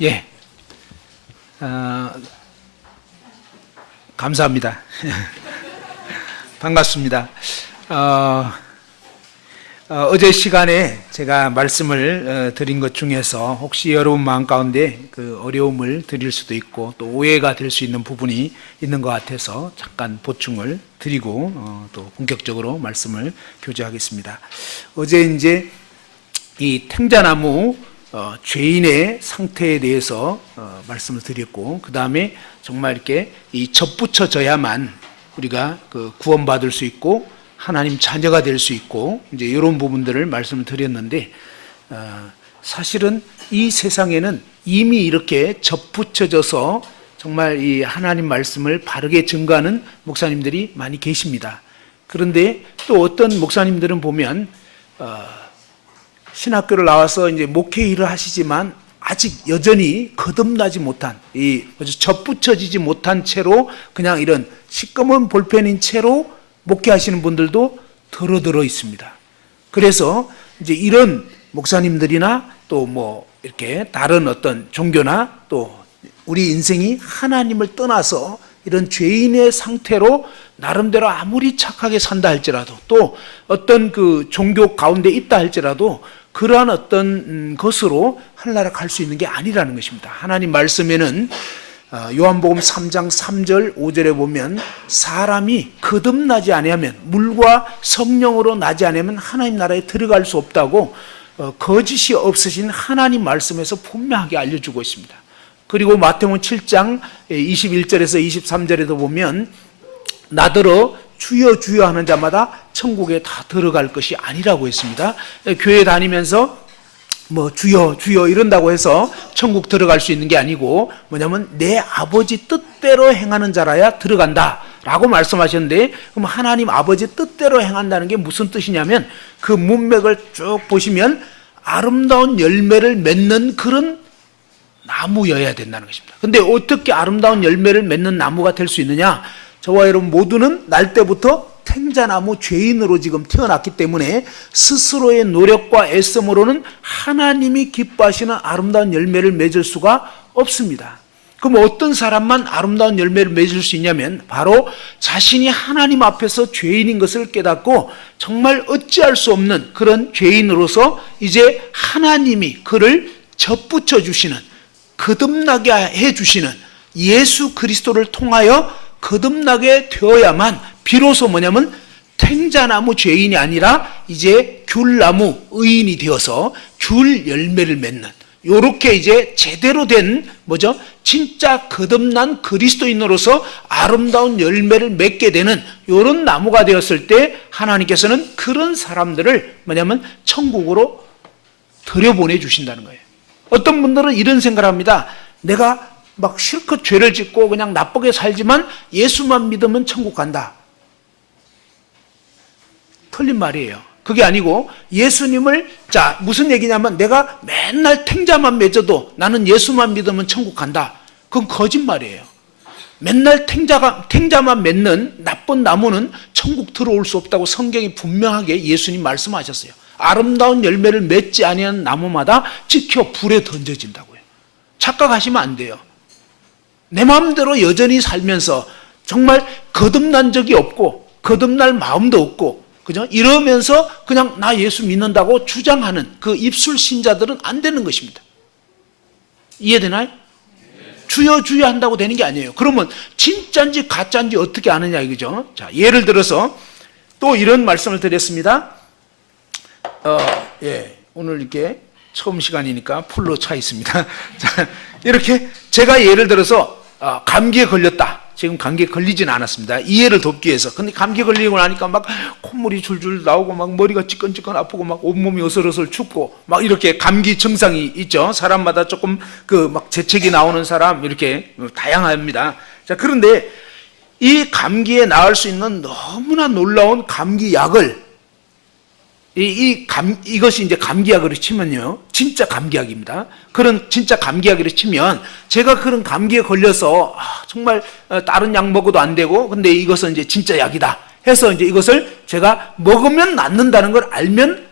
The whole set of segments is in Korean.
예, 감사합니다. 반갑습니다. 어제 시간에 제가 말씀을 드린 것 중에서 혹시 여러분 마음 가운데 그 어려움을 드릴 수도 있고 또 오해가 될 수 있는 부분이 있는 것 같아서 잠깐 보충을 드리고 또 본격적으로 말씀을 교제하겠습니다. 어제 이제 이 탱자나무 죄인의 상태에 대해서 말씀을 드렸고, 그 다음에 정말 이렇게 이 접붙여져야만 우리가 그 구원받을 수 있고 하나님 자녀가 될 수 있고 이제 이런 부분들을 말씀을 드렸는데, 사실은 이 세상에는 이미 이렇게 접붙여져서 정말 이 하나님 말씀을 바르게 증거하는 목사님들이 많이 계십니다. 그런데 또 어떤 목사님들은 보면 신학교를 나와서 이제 목회 일을 하시지만 아직 여전히 거듭나지 못한, 접붙여지지 못한 채로 그냥 이런 시꺼먼 볼펜인 채로 목회하시는 분들도 더러 있습니다. 그래서 이제 이런 목사님들이나 또 뭐 이렇게 다른 어떤 종교나 또 우리 인생이 하나님을 떠나서 이런 죄인의 상태로 나름대로 아무리 착하게 산다 할지라도 또 어떤 그 종교 가운데 있다 할지라도 그러한 어떤 것으로 하늘나라 갈 수 있는 게 아니라는 것입니다. 하나님 말씀에는 요한복음 3장 3절 5절에 보면 사람이 거듭나지 아니하면, 물과 성령으로 나지 않으면 하나님 나라에 들어갈 수 없다고 거짓이 없으신 하나님 말씀에서 분명하게 알려주고 있습니다. 그리고 마태복음 7장 21절에서 23절에도 보면 나더러 주여 주여 하는 자마다 천국에 다 들어갈 것이 아니라고 했습니다. 교회 다니면서 뭐 주여 주여 이런다고 해서 천국 들어갈 수 있는 게 아니고, 뭐냐면 내 아버지 뜻대로 행하는 자라야 들어간다 라고 말씀하셨는데, 그럼 하나님 아버지 뜻대로 행한다는 게 무슨 뜻이냐면 그 문맥을 쭉 보시면 아름다운 열매를 맺는 그런 나무여야 된다는 것입니다. 근데 어떻게 아름다운 열매를 맺는 나무가 될 수 있느냐? 저와 여러분 모두는 날 때부터 탱자나무 죄인으로 지금 태어났기 때문에 스스로의 노력과 애씀으로는 하나님이 기뻐하시는 아름다운 열매를 맺을 수가 없습니다. 그럼 어떤 사람만 아름다운 열매를 맺을 수 있냐면 바로 자신이 하나님 앞에서 죄인인 것을 깨닫고 정말 어찌할 수 없는 그런 죄인으로서 이제 하나님이 그를 접붙여 주시는, 거듭나게 해주시는 예수 그리스도를 통하여 거듭나게 되어야만 비로소 뭐냐면 탱자나무 죄인이 아니라 이제 귤나무 의인이 되어서 귤 열매를 맺는, 요렇게 이제 제대로 된 뭐죠? 진짜 거듭난 그리스도인으로서 아름다운 열매를 맺게 되는 요런 나무가 되었을 때 하나님께서는 그런 사람들을 뭐냐면 천국으로 들여보내 주신다는 거예요. 어떤 분들은 이런 생각을 합니다. 내가 막 실컷 죄를 짓고 그냥 나쁘게 살지만 예수만 믿으면 천국 간다. 틀린 말이에요. 그게 아니고 예수님을, 자 무슨 얘기냐면 내가 맨날 탱자만 맺어도 나는 예수만 믿으면 천국 간다. 그건 거짓말이에요. 맨날 탱자만 맺는 나쁜 나무는 천국 들어올 수 없다고 성경이 분명하게 예수님 말씀하셨어요. 아름다운 열매를 맺지 아니하는 나무마다 찍혀 불에 던져진다고요. 착각하시면 안 돼요. 내 마음대로 여전히 살면서 정말 거듭난 적이 없고 거듭날 마음도 없고 그죠? 이러면서 그냥 나 예수 믿는다고 주장하는 그 입술 신자들은 안 되는 것입니다. 이해되나요? 주여 주여 한다고 되는 게 아니에요. 그러면 진짜인지 가짜인지 어떻게 아느냐 이거죠. 자, 예를 들어서 또 이런 말씀을 드렸습니다. 오늘 이렇게 처음 시간이니까 풀로 차 있습니다. 자, 이렇게 제가 예를 들어서 감기에 걸렸다. 지금 감기에 걸리진 않았습니다. 이해를 돕기 위해서. 근데 감기에 걸리고 나니까 막 콧물이 줄줄 나오고 막 머리가 찌끈찌끈 아프고 막 온몸이 어슬어슬 춥고 막 이렇게 감기 증상이 있죠. 사람마다 조금 그 막 재채기 나오는 사람 이렇게 다양합니다. 자, 그런데 이 감기에 나을 수 있는 너무나 놀라운 감기약을 이것이 이제 감기약으로 치면요, 진짜 감기약입니다. 그런 진짜 감기약으로 치면 제가 그런 감기에 걸려서 정말 다른 약 먹어도 안 되고, 근데 이것은 이제 진짜 약이다 해서 이제 이것을 제가 먹으면 낫는다는 걸 알면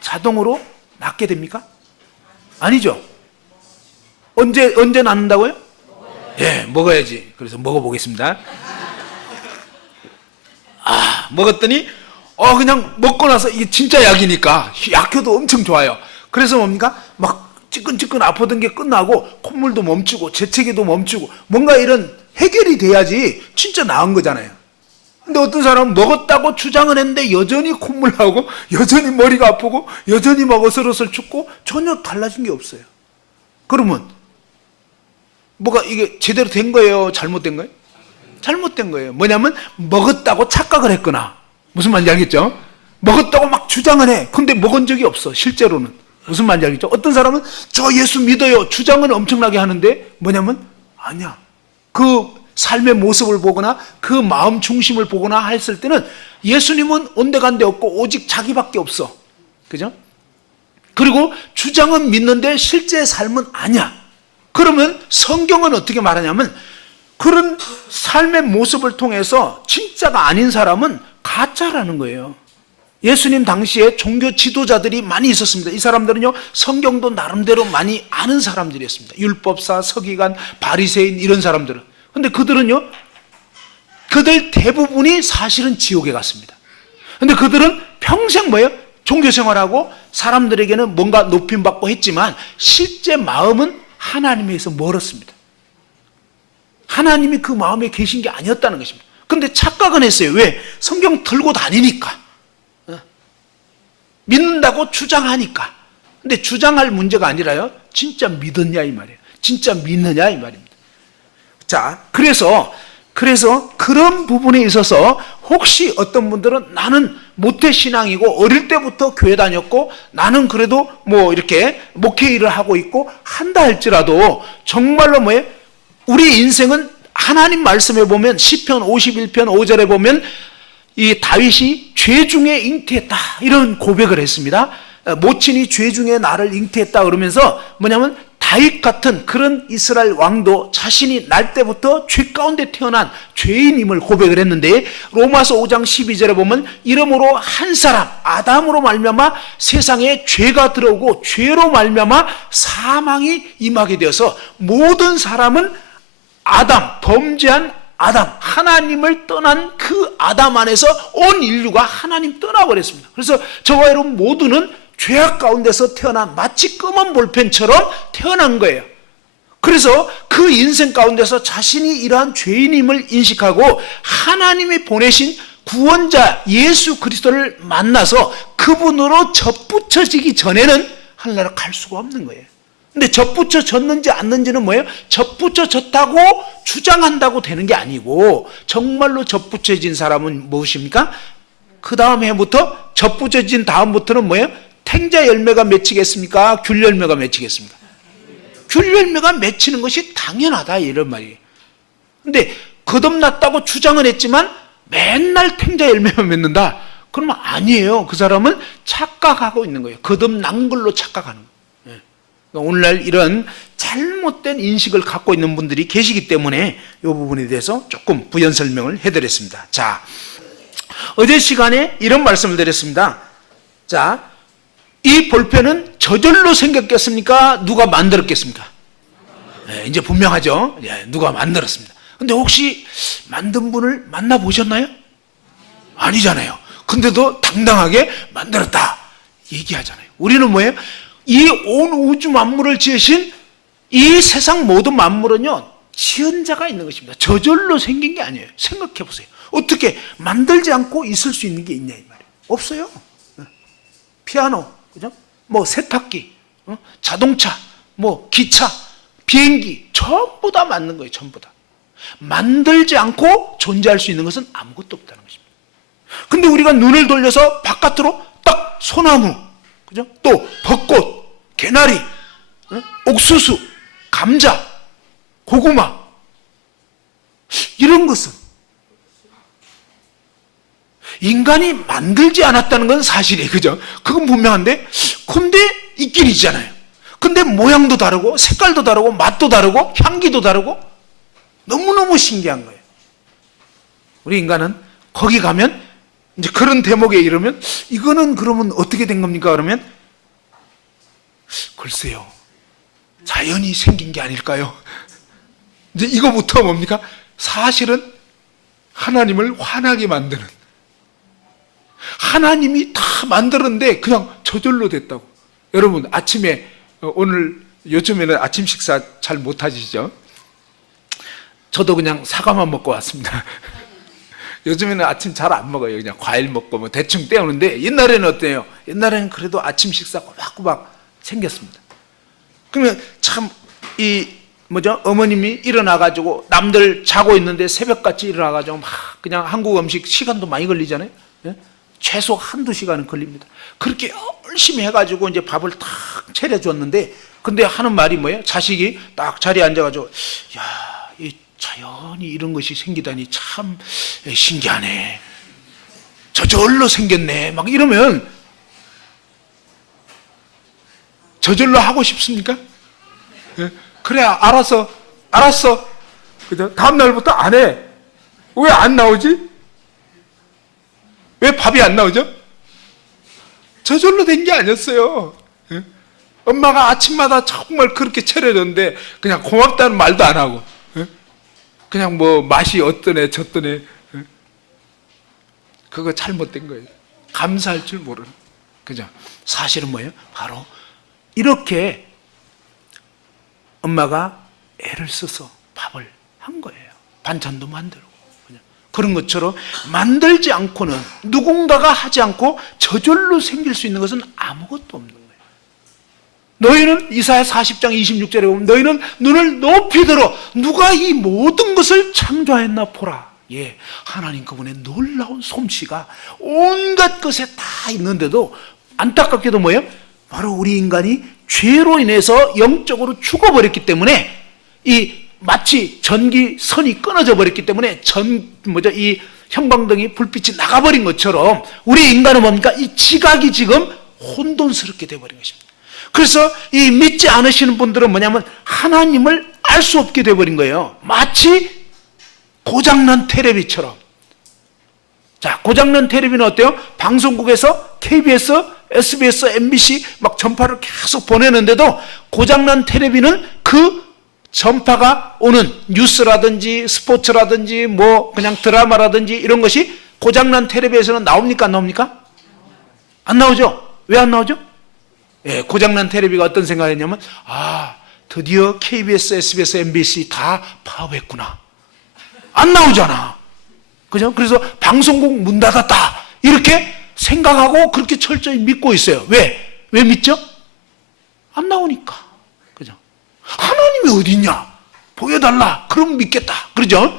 자동으로 낫게 됩니까? 아니죠. 언제 낫는다고요? 예, 먹어야지. 그래서 먹어보겠습니다. 먹었더니 그냥 먹고 나서 이게 진짜 약이니까 약효도 엄청 좋아요. 그래서 뭡니까? 막 찌끈찌끈 아프던 게 끝나고 콧물도 멈추고 재채기도 멈추고 뭔가 이런 해결이 돼야지 진짜 나은 거잖아요. 근데 어떤 사람은 먹었다고 주장을 했는데 여전히 콧물 나오고 여전히 머리가 아프고 여전히 막 어슬어슬 춥고 전혀 달라진 게 없어요. 그러면 뭐가 이게 제대로 된 거예요? 잘못된 거예요? 잘못된 거예요. 뭐냐면 먹었다고 착각을 했거나, 무슨 말인지 알겠죠? 먹었다고 막 주장을 해. 근데 먹은 적이 없어, 실제로는. 무슨 말인지 알겠죠? 어떤 사람은 저 예수 믿어요 주장은 엄청나게 하는데 뭐냐면 아니야. 그 삶의 모습을 보거나 그 마음 중심을 보거나 했을 때는 예수님은 온데간데 없고 오직 자기밖에 없어. 그죠? 그리고 주장은 믿는데 실제 삶은 아니야. 그러면 성경은 어떻게 말하냐면 그런 삶의 모습을 통해서 진짜가 아닌 사람은 가짜라는 거예요. 예수님 당시에 종교 지도자들이 많이 있었습니다. 이 사람들은요, 성경도 나름대로 많이 아는 사람들이었습니다. 율법사, 서기관, 바리새인 이런 사람들은. 근데 그들은요, 그들 대부분이 사실은 지옥에 갔습니다. 근데 그들은 평생 뭐예요? 종교 생활하고 사람들에게는 뭔가 높임받고 했지만 실제 마음은 하나님에서 멀었습니다. 하나님이 그 마음에 계신 게 아니었다는 것입니다. 근데 착각은 했어요. 왜? 성경 들고 다니니까. 믿는다고 주장하니까. 근데 주장할 문제가 아니라요, 진짜 믿었냐 이 말이에요. 진짜 믿느냐 이 말입니다. 자, 그래서 그런 부분에 있어서 혹시 어떤 분들은 나는 모태신앙이고 어릴 때부터 교회 다녔고 나는 그래도 뭐 이렇게 목회 일을 하고 있고 한다 할지라도 정말로 뭐예요? 우리 인생은 하나님 말씀에 보면 시편 51편 5절에 보면 이 다윗이 죄 중에 잉태했다 이런 고백을 했습니다. 모친이 죄 중에 나를 잉태했다 그러면서 뭐냐면 다윗 같은 그런 이스라엘 왕도 자신이 날 때부터 죄 가운데 태어난 죄인임을 고백을 했는데 로마서 5장 12절에 보면 이러므로 한 사람 아담으로 말미암아 세상에 죄가 들어오고 죄로 말미암아 사망이 임하게 되어서 모든 사람은 아담, 범죄한 아담, 하나님을 떠난 그 아담 안에서 온 인류가 하나님 떠나버렸습니다. 그래서 저와 여러분 모두는 죄악 가운데서 태어난 마치 검은 볼펜처럼 태어난 거예요. 그래서 그 인생 가운데서 자신이 이러한 죄인임을 인식하고 하나님이 보내신 구원자 예수 그리스도를 만나서 그분으로 접붙여지기 전에는 하늘나라 갈 수가 없는 거예요. 근데 접붙여졌는지 않는지는 뭐예요? 접붙여졌다고 주장한다고 되는 게 아니고 정말로 접붙여진 사람은 무엇입니까? 그 다음 해부터 접붙여진 다음부터는 뭐예요? 탱자 열매가 맺히겠습니까? 귤 열매가 맺히겠습니까? 귤 열매가 맺히는 것이 당연하다 이런 말이에요. 근데 거듭났다고 주장을 했지만 맨날 탱자 열매만 맺는다? 그러면 아니에요. 그 사람은 착각하고 있는 거예요. 거듭난 걸로 착각하는 거예요. 오늘날 이런 잘못된 인식을 갖고 있는 분들이 계시기 때문에 이 부분에 대해서 조금 부연 설명을 해드렸습니다. 자, 어제 시간에 이런 말씀을 드렸습니다. 자, 이 볼펜은 저절로 생겼겠습니까? 누가 만들었겠습니까? 네, 이제 분명하죠. 네, 누가 만들었습니다. 근데 혹시 만든 분을 만나보셨나요? 아니잖아요. 근데도 당당하게 만들었다 얘기하잖아요. 우리는 뭐예요? 이 온 우주 만물을 지으신 이 세상 모든 만물은요, 지은 자가 있는 것입니다. 저절로 생긴 게 아니에요. 생각해 보세요. 어떻게 만들지 않고 있을 수 있는 게 있냐 이 말이에요. 없어요. 피아노, 그죠? 뭐 세탁기, 자동차, 뭐 기차, 비행기 전부 다 만든 거예요. 전부 다. 만들지 않고 존재할 수 있는 것은 아무것도 없다는 것입니다. 근데 우리가 눈을 돌려서 바깥으로 딱 소나무, 그죠? 또 벚꽃, 개나리, 옥수수, 감자, 고구마 이런 것은 인간이 만들지 않았다는 건 사실이에요. 그죠? 그건 분명한데 근데 있긴 있잖아요. 근데 모양도 다르고 색깔도 다르고 맛도 다르고 향기도 다르고 너무너무 신기한 거예요. 우리 인간은 거기 가면 이제 그런 대목에 이르면 이거는 그러면 어떻게 된 겁니까? 그러면 글쎄요. 자연이 생긴 게 아닐까요? 이제 이거부터 뭡니까? 사실은 하나님을 화나게 만드는, 하나님이 다 만들었는데 그냥 저절로 됐다고. 여러분 아침에 오늘 요즘에는 아침 식사 잘 못하시죠? 저도 그냥 사과만 먹고 왔습니다. 요즘에는 아침 잘 안 먹어요. 그냥 과일 먹고 뭐 대충 때우는데, 옛날에는 어때요? 옛날에는 그래도 아침 식사 꼬박꼬박 챙겼습니다. 그러면 참 어머님이 일어나가지고 남들 자고 있는데 새벽같이 일어나가지고 막 그냥 한국 음식 시간도 많이 걸리잖아요. 예? 최소 한두 시간은 걸립니다. 그렇게 열심히 해가지고 이제 밥을 탁 차려줬는데, 근데 하는 말이 뭐예요? 자식이 딱 자리에 앉아가지고, 야, 이 자연이 이런 것이 생기다니 참 신기하네. 저절로 생겼네. 막 이러면 저절로 하고 싶습니까? 예? 그래, 알았어. 그죠? 다음 날부터 안 해. 왜 안 나오지? 왜 밥이 안 나오죠? 저절로 된 게 아니었어요. 예? 엄마가 아침마다 정말 그렇게 차려줬는데 그냥 고맙다는 말도 안 하고, 예? 그냥 뭐 맛이 어떠네 저떠네, 예? 그거 잘못된 거예요. 감사할 줄 모르는. 그죠? 사실은 뭐예요? 바로 이렇게 엄마가 애를 써서 밥을 한 거예요. 반찬도 만들고. 그런 것처럼 만들지 않고는, 누군가가 하지 않고 저절로 생길 수 있는 것은 아무것도 없는 거예요. 너희는 이사야 40장 26절에 보면, 너희는 눈을 높이 들어 누가 이 모든 것을 창조하였나 보라. 예, 하나님 그분의 놀라운 솜씨가 온갖 것에 다 있는데도 안타깝게도 뭐예요? 바로 우리 인간이 죄로 인해서 영적으로 죽어버렸기 때문에, 마치 전기선이 끊어져 버렸기 때문에 이 형광등이 불빛이 나가버린 것처럼 우리 인간은 뭡니까? 이 지각이 지금 혼돈스럽게 되어버린 것입니다. 그래서 이 믿지 않으시는 분들은 뭐냐면 하나님을 알 수 없게 되어버린 거예요. 마치 고장난 테레비처럼. 자, 고장난 테레비는 어때요? 방송국에서 KBS, SBS, MBC 막 전파를 계속 보내는데도 고장난 테레비는 그 전파가 오는 뉴스라든지 스포츠라든지 뭐 그냥 드라마라든지 이런 것이 고장난 텔레비에서는 나옵니까? 안 나옵니까? 안 나오죠? 왜 안 나오죠? 예, 고장난 텔레비가 어떤 생각을 했냐면, 드디어 KBS, SBS, MBC 다 파업했구나. 안 나오잖아. 그죠? 그래서 방송국 문 닫았다. 이렇게 생각하고 그렇게 철저히 믿고 있어요. 왜? 왜 믿죠? 안 나오니까. 하나님이 어디 있냐? 보여달라. 그럼 믿겠다. 그러죠?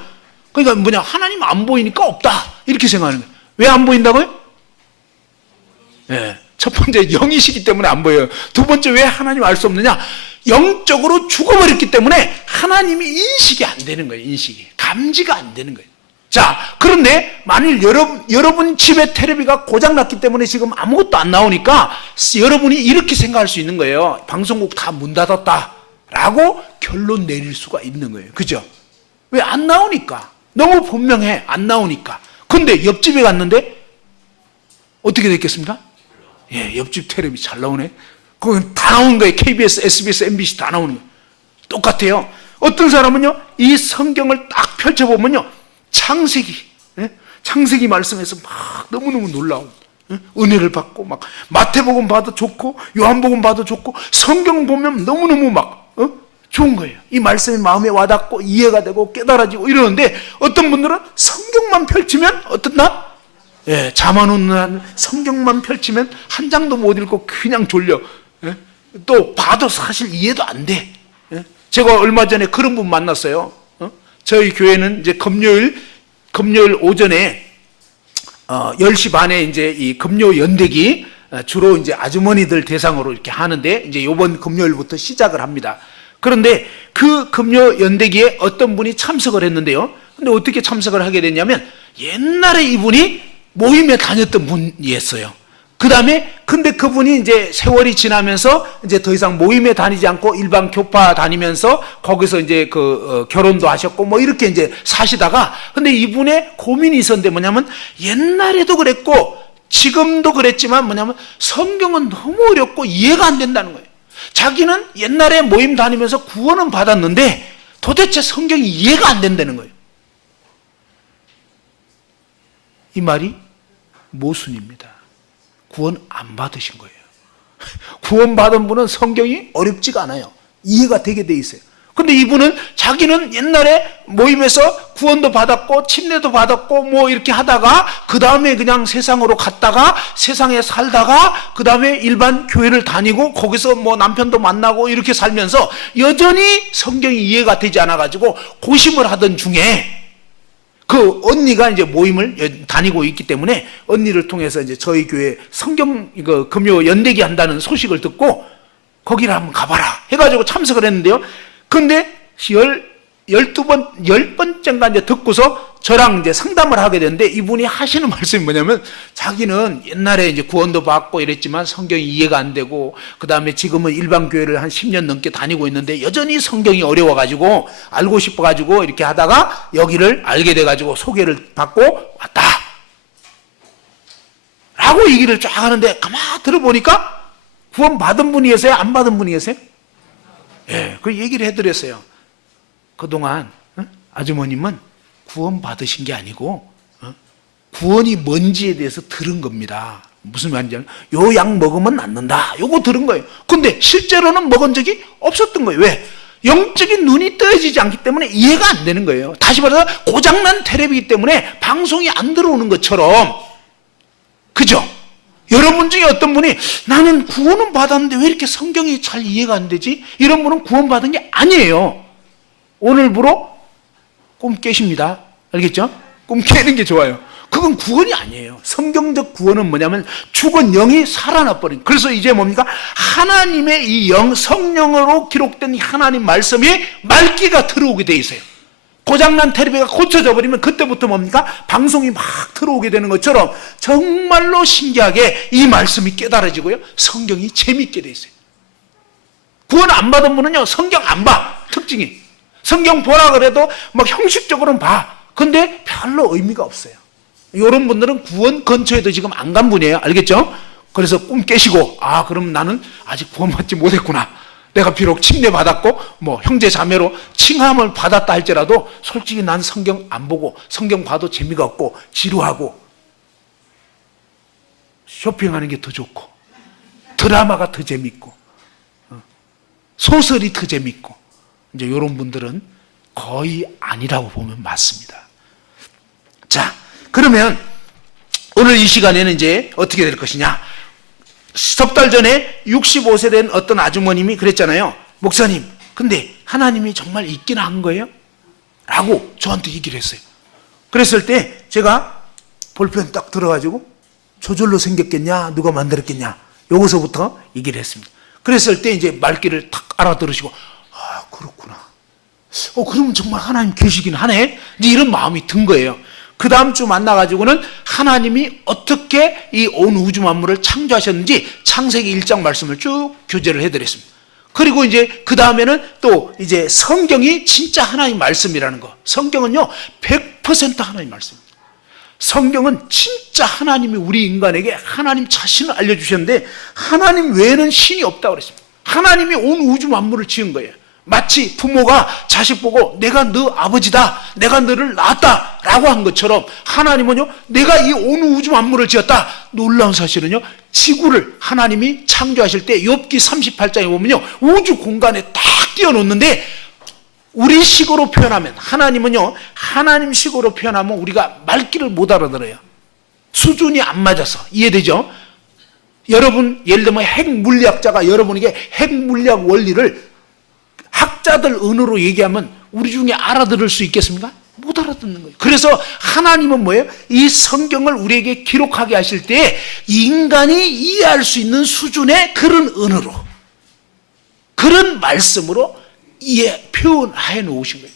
그러니까 하나님 안 보이니까 없다. 이렇게 생각하는 거예요. 왜 안 보인다고요? 네. 첫 번째, 영이시기 때문에 안 보여요. 두 번째, 왜 하나님 알 수 없느냐? 영적으로 죽어버렸기 때문에 하나님이 인식이 안 되는 거예요. 인식이. 감지가 안 되는 거예요. 자, 그런데 만일 여러분 집에 테레비가 고장났기 때문에 지금 아무것도 안 나오니까 여러분이 이렇게 생각할 수 있는 거예요. 방송국 다 문 닫았다 라고 결론 내릴 수가 있는 거예요. 그죠? 왜 안 나오니까. 너무 분명해. 안 나오니까. 근데 옆집에 갔는데 어떻게 됐겠습니까? 예, 옆집 테레비 잘 나오네. 그건 다 나오는 거예요. KBS, SBS, MBC 다 나오는 거예요. 똑같아요. 어떤 사람은요, 이 성경을 딱 펼쳐보면요, 창세기 말씀에서 막 너무너무 놀라운 은혜를 받고, 막 마태복음 봐도 좋고 요한복음 봐도 좋고 성경 보면 너무너무 막 좋은 거예요. 이 말씀이 마음에 와닿고 이해가 되고 깨달아지고 이러는데, 어떤 분들은 성경만 펼치면 어떻나? 예, 잠안 오는 날 성경만 펼치면 한 장도 못 읽고 그냥 졸려. 예? 또 봐도 사실 이해도 안 돼. 예? 제가 얼마 전에 그런 분 만났어요. 저희 교회는 이제 금요일 오전에 10시 반에 이제 이 금요 연대기 주로 이제 아주머니들 대상으로 이렇게 하는데, 이제 이번 금요일부터 시작을 합니다. 그런데 그 금요 연대기에 어떤 분이 참석을 했는데요. 근데 어떻게 참석을 하게 됐냐면, 옛날에 이분이 모임에 다녔던 분이었어요. 근데 그분이 이제 세월이 지나면서 이제 더 이상 모임에 다니지 않고 일반 교파 다니면서 거기서 이제 결혼도 하셨고 뭐 이렇게 이제 사시다가, 근데 이분의 고민이 있었는데 뭐냐면, 옛날에도 그랬고 지금도 그랬지만 뭐냐면 성경은 너무 어렵고 이해가 안 된다는 거예요. 자기는 옛날에 모임 다니면서 구원은 받았는데 도대체 성경이 이해가 안 된다는 거예요. 이 말이 모순입니다. 구원 안 받으신 거예요. 구원 받은 분은 성경이 어렵지가 않아요. 이해가 되게 돼 있어요. 근데 이분은 자기는 옛날에 모임에서 구원도 받았고 침례도 받았고 뭐 이렇게 하다가 그 다음에 그냥 세상으로 갔다가 세상에 살다가 그 다음에 일반 교회를 다니고 거기서 뭐 남편도 만나고 이렇게 살면서 여전히 성경이 이해가 되지 않아 가지고 고심을 하던 중에 그 언니가 이제 모임을 다니고 있기 때문에 언니를 통해서 이제 저희 교회 성경 이거 금요 연대기 한다는 소식을 듣고 거기를 한번 가봐라 해가지고 참석을 했는데요. 근데 10번째인가 이제 듣고서 저랑 이제 상담을 하게 됐는데 이분이 하시는 말씀이 뭐냐면 자기는 옛날에 이제 구원도 받고 이랬지만 성경이 이해가 안 되고 그 다음에 지금은 일반 교회를 한 10년 넘게 다니고 있는데 여전히 성경이 어려워가지고 알고 싶어가지고 이렇게 하다가 여기를 알게 돼가지고 소개를 받고 왔다. 라고 얘기를 쫙 하는데 가만 들어보니까 구원 받은 분이 계세요? 안 받은 분이 계세요? 예, 그 얘기를 해드렸어요. 그동안 아주머님은 구원 받으신 게 아니고 구원이 뭔지에 대해서 들은 겁니다. 무슨 말인지 요 약 먹으면 낫는다. 요거 들은 거예요. 근데 실제로는 먹은 적이 없었던 거예요. 왜? 영적인 눈이 떠지지 않기 때문에 이해가 안 되는 거예요. 다시 말해서 고장난 테레비이기 때문에 방송이 안 들어오는 것처럼. 그죠? 여러분 중에 어떤 분이 나는 구원은 받았는데 왜 이렇게 성경이 잘 이해가 안 되지? 이런 분은 구원받은 게 아니에요. 오늘부로 꿈 깨십니다. 알겠죠? 꿈 깨는 게 좋아요. 그건 구원이 아니에요. 성경적 구원은 뭐냐면 죽은 영이 살아나 버린. 그래서 이제 뭡니까? 하나님의 이 영, 성령으로 기록된 하나님 말씀이 말기가 들어오게 돼 있어요. 고장난 텔레비가 고쳐져 버리면 그때부터 뭡니까? 방송이 막 들어오게 되는 것처럼 정말로 신기하게 이 말씀이 깨달아지고요. 성경이 재밌게 돼 있어요. 구원 안 받은 분은요, 성경 안 봐. 특징이. 성경 보라 그래도 막 형식적으로는 봐. 근데 별로 의미가 없어요. 이런 분들은 구원 근처에도 지금 안 간 분이에요. 알겠죠? 그래서 꿈 깨시고, 아, 그럼 나는 아직 구원받지 못했구나. 내가 비록 침례 받았고 뭐 형제 자매로 칭함을 받았다 할지라도 솔직히 난 성경 안 보고 성경 봐도 재미가 없고 지루하고 쇼핑하는 게 더 좋고 드라마가 더 재밌고 소설이 더 재밌고 이제 이런 분들은 거의 아니라고 보면 맞습니다. 자, 그러면 오늘 이 시간에는 이제 어떻게 될 것이냐? 석 달 전에 65세 된 어떤 아주머님이 그랬잖아요. 목사님, 근데 하나님이 정말 있긴 한 거예요? 라고 저한테 얘기를 했어요. 그랬을 때 제가 볼펜 딱 들어가지고 저절로 생겼겠냐? 누가 만들었겠냐? 여기서부터 얘기를 했습니다. 그랬을 때 이제 말귀를 탁 알아들으시고, 아, 그렇구나. 그러면 정말 하나님 계시긴 하네? 이제 이런 마음이 든 거예요. 그 다음 주 만나가지고는 하나님이 어떻게 이 온 우주 만물을 창조하셨는지 창세기 1장 말씀을 쭉 교제를 해드렸습니다. 그리고 이제 그 다음에는 또 이제 성경이 진짜 하나님 말씀이라는 거. 성경은요, 100% 하나님 말씀입니다. 성경은 진짜 하나님이 우리 인간에게 하나님 자신을 알려주셨는데 하나님 외에는 신이 없다고 그랬습니다. 하나님이 온 우주 만물을 지은 거예요. 마치 부모가 자식 보고 내가 너 아버지다, 내가 너를 낳았다 라고 한 것처럼 하나님은요, 내가 이 온 우주 만물을 지었다. 놀라운 사실은요, 지구를 하나님이 창조하실 때 욥기 38장에 보면요, 우주 공간에 딱 띄워놓는데 우리 식으로 표현하면, 하나님은요, 하나님 식으로 표현하면 우리가 말귀를 못 알아들어요. 수준이 안 맞아서. 이해되죠? 여러분, 예를 들면 핵물리학자가 여러분에게 핵물리학 원리를 학자들 언어로 얘기하면 우리 중에 알아들을 수 있겠습니까? 못 알아듣는 거예요. 그래서 하나님은 뭐예요? 이 성경을 우리에게 기록하게 하실 때 인간이 이해할 수 있는 수준의 그런 언어로, 그런 말씀으로 표현해 놓으신 거예요.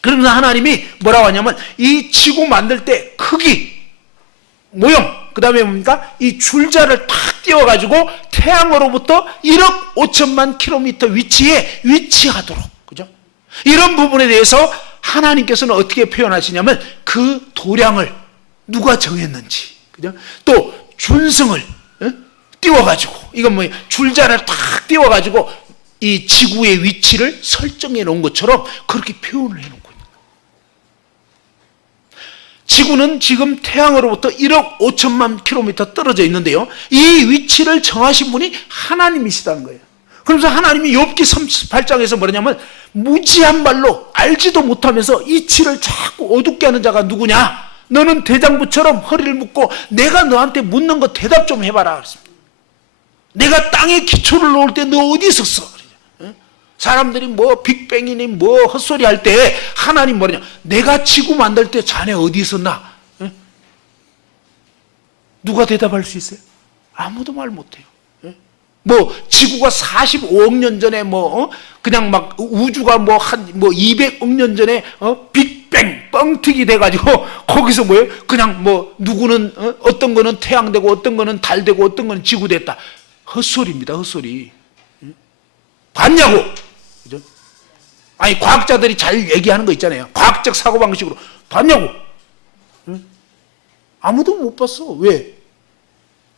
그러면서 하나님이 뭐라고 하냐면 이 지구 만들 때 크기, 모형, 그 다음에 뭡니까? 이 줄자를 탁 띄워가지고 태양으로부터 1억 5천만 킬로미터 위치에 위치하도록, 그죠? 이런 부분에 대해서 하나님께서는 어떻게 표현하시냐면 그 도량을 누가 정했는지, 그죠? 또 준성을, 띄워가지고, 이건 뭐 줄자를 탁 띄워가지고 이 지구의 위치를 설정해 놓은 것처럼 그렇게 표현을 해 놓은 거예요. 지구는 지금 태양으로부터 1억 5천만 킬로미터 떨어져 있는데요, 이 위치를 정하신 분이 하나님이시다는 거예요. 그러면서 하나님이 욥기 38장에서 뭐냐면, 무지한 말로 알지도 못하면서 이치를 자꾸 어둡게 하는 자가 누구냐? 너는 대장부처럼 허리를 묶고 내가 너한테 묻는 거 대답 좀 해봐라 그랬습니다. 내가 땅에 기초를 놓을 때 너 어디 있었어? 사람들이 뭐 빅뱅이니 뭐 헛소리 할 때 하나님 뭐냐? 내가 지구 만들 때 자네 어디 있었나? 누가 대답할 수 있어요? 아무도 말 못해요. 뭐 지구가 45억 년 전에 그냥 막 우주가 뭐 200억 년 전에 빅뱅 뻥튀기 돼가지고 거기서 뭐예요? 그냥 뭐 누구는 어떤 거는 태양 되고 어떤 거는 달 되고 어떤 거는 지구 됐다. 헛소리입니다, 헛소리. 봤냐고? 그죠? 아니 과학자들이 잘 얘기하는 거 있잖아요. 과학적 사고방식으로 봤냐고? 아무도 못 봤어. 왜?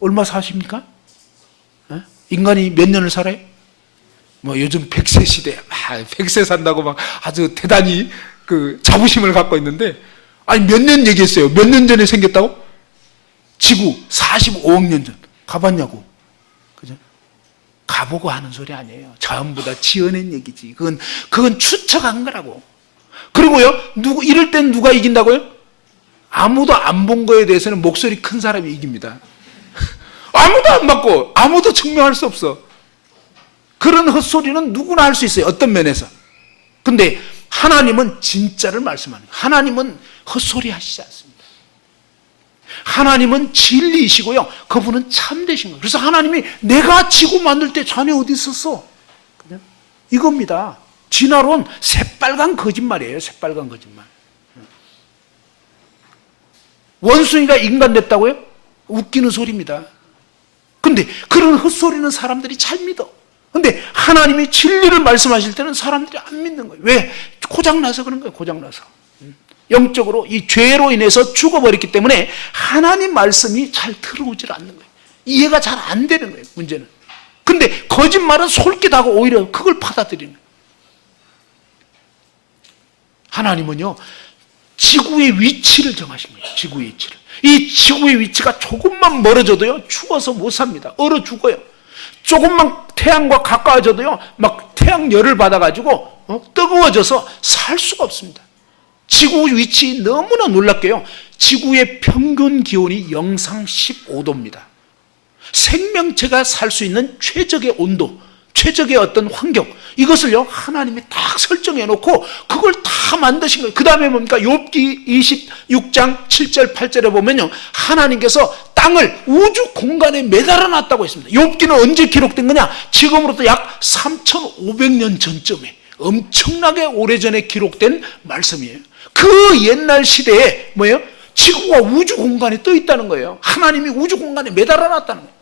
얼마 사십니까? 인간이 몇 년을 살아요? 뭐 요즘 100세 시대, 100세 산다고 막 아주 대단히 그 자부심을 갖고 있는데, 아니 몇 년 얘기했어요? 몇 년 전에 생겼다고? 지구 45억 년 전. 가봤냐고? 그죠? 가보고 하는 소리 아니에요. 전부 다 지어낸 얘기지. 그건 추측한 거라고. 그리고요, 이럴 땐 누가 이긴다고요? 아무도 안 본 거에 대해서는 목소리 큰 사람이 이깁니다. 아무도 안 받고 아무도 증명할 수 없어. 그런 헛소리는 누구나 할 수 있어요, 어떤 면에서. 근데 하나님은 진짜를 말씀하는 거예요. 하나님은 헛소리 하시지 않습니다. 하나님은 진리이시고요, 그분은 참되신 거예요. 그래서 하나님이 내가 지구 만들 때 자네 어디 있었어? 이겁니다. 진화론 새빨간 거짓말이에요. 새빨간 거짓말. 원숭이가 인간 됐다고요? 웃기는 소리입니다. 근데 그런 헛소리는 사람들이 잘 믿어. 근데 하나님이 진리를 말씀하실 때는 사람들이 안 믿는 거예요. 왜? 고장나서 그런 거예요. 고장나서. 영적으로 이 죄로 인해서 죽어버렸기 때문에 하나님 말씀이 잘 들어오질 않는 거예요. 이해가 잘 안 되는 거예요, 문제는. 근데 거짓말은 솔깃하고 오히려 그걸 받아들이는 거예요. 하나님은요, 지구의 위치를 정하신 거예요. 지구의 위치를. 이 지구의 위치가 조금만 멀어져도요, 죽어서 못 삽니다. 얼어 죽어요. 조금만 태양과 가까워져도요, 막 태양열을 받아가지고 뜨거워져서 살 수가 없습니다. 지구 위치 너무나 놀랍게요, 지구의 평균 기온이 영상 15도입니다. 생명체가 살 수 있는 최적의 온도, 최적의 어떤 환경, 이것을요 하나님이 딱 설정해 놓고 그걸 다 만드신 거예요. 그 다음에 뭡니까? 욥기 26장 7절 8절에 보면요, 하나님께서 땅을 우주 공간에 매달아 놨다고 했습니다. 욥기는 언제 기록된 거냐? 지금으로부터 약 3,500년 전쯤에 엄청나게 오래전에 기록된 말씀이에요. 그 옛날 시대에 뭐예요? 지구가 우주 공간에 떠 있다는 거예요. 하나님이 우주 공간에 매달아 놨다는 거예요.